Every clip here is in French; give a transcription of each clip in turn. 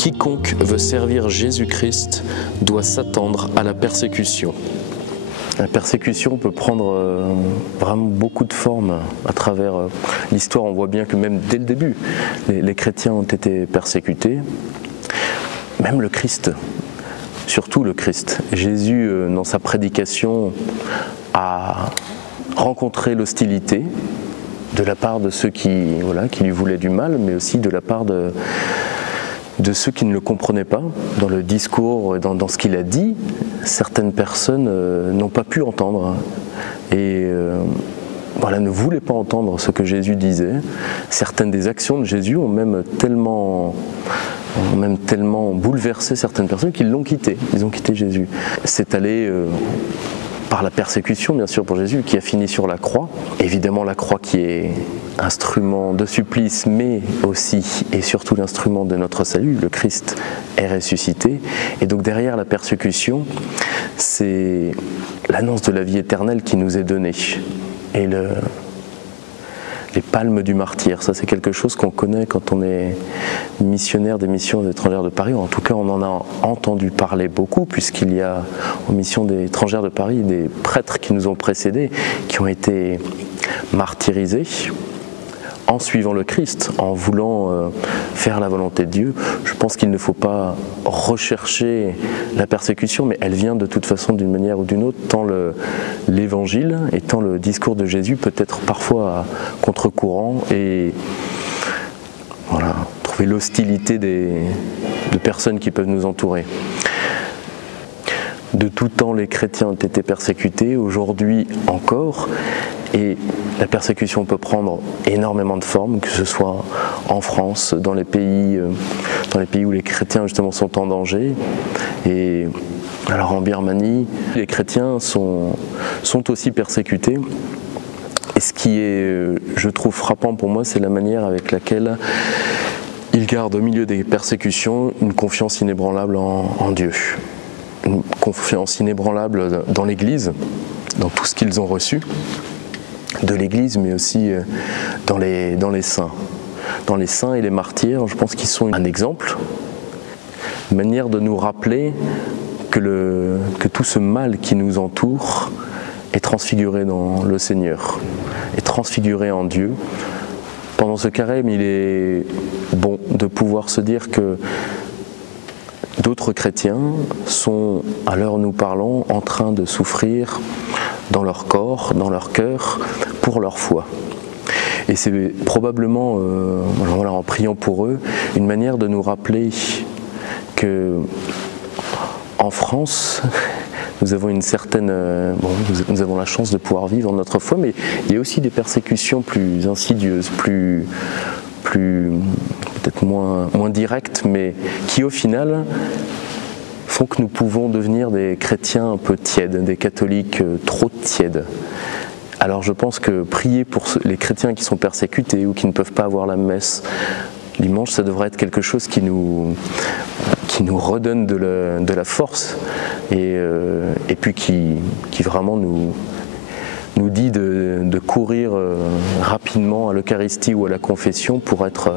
Quiconque veut servir Jésus-Christ doit s'attendre à la persécution. La persécution peut prendre vraiment beaucoup de formes à travers l'histoire. On voit bien que même dès le début, les chrétiens ont été persécutés. Même le Christ, surtout le Christ. Jésus, dans sa prédication, a rencontré l'hostilité de la part de ceux qui lui voulaient du mal, mais aussi de la part de ceux qui ne le comprenaient pas. Dans le discours, dans ce qu'il a dit, certaines personnes n'ont pas pu entendre et ne voulaient pas entendre ce que Jésus disait. Certaines des actions de Jésus ont même tellement bouleversé certaines personnes qu'ils l'ont quitté. Ils ont quitté Jésus. C'est allé par la persécution, bien sûr, pour Jésus, qui a fini sur la croix. Évidemment, la croix qui est instrument de supplice, mais aussi et surtout l'instrument de notre salut. Le Christ est ressuscité. Et donc derrière la persécution, c'est l'annonce de la vie éternelle qui nous est donnée. Et les palmes du martyr, ça c'est quelque chose qu'on connaît quand on est missionnaire des missions étrangères de Paris. En tout cas, on en a entendu parler beaucoup, puisqu'il y a aux missions des étrangères de Paris des prêtres qui nous ont précédés, qui ont été martyrisés en suivant le Christ, en voulant faire la volonté de Dieu. Je pense qu'il ne faut pas rechercher la persécution, mais elle vient de toute façon d'une manière ou d'une autre, tant l'évangile et tant le discours de Jésus peut être parfois à contre-courant et trouver l'hostilité de personnes qui peuvent nous entourer. De tout temps, les chrétiens ont été persécutés, aujourd'hui encore, et la persécution peut prendre énormément de formes, que ce soit en France, dans les pays où les chrétiens justement sont en danger. Et alors en Birmanie, les chrétiens sont aussi persécutés. Et ce qui est, je trouve, frappant pour moi, c'est la manière avec laquelle ils gardent au milieu des persécutions une confiance inébranlable en Dieu. Une confiance inébranlable dans l'Église, dans tout ce qu'ils ont reçu de l'Église, mais aussi dans les saints. Dans les saints et les martyrs, je pense qu'ils sont un exemple, une manière de nous rappeler que tout ce mal qui nous entoure est transfiguré dans le Seigneur, est transfiguré en Dieu. Pendant ce carême, il est bon de pouvoir se dire que d'autres chrétiens sont, à l'heure où nous parlons, en train de souffrir dans leur corps, dans leur cœur, pour leur foi. Et c'est probablement, en priant pour eux, une manière de nous rappeler que en France, nous avons une certaine, nous avons la chance de pouvoir vivre notre foi, mais il y a aussi des persécutions plus insidieuses, plus peut-être moins directes, mais qui au final font que nous pouvons devenir des chrétiens un peu tièdes, des catholiques trop tièdes. Alors je pense que prier pour les chrétiens qui sont persécutés ou qui ne peuvent pas avoir la messe dimanche, ça devrait être quelque chose qui nous redonne de la force et puis qui vraiment nous dit de courir rapidement à l'Eucharistie ou à la confession pour être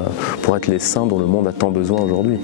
les saints dont le monde a tant besoin aujourd'hui.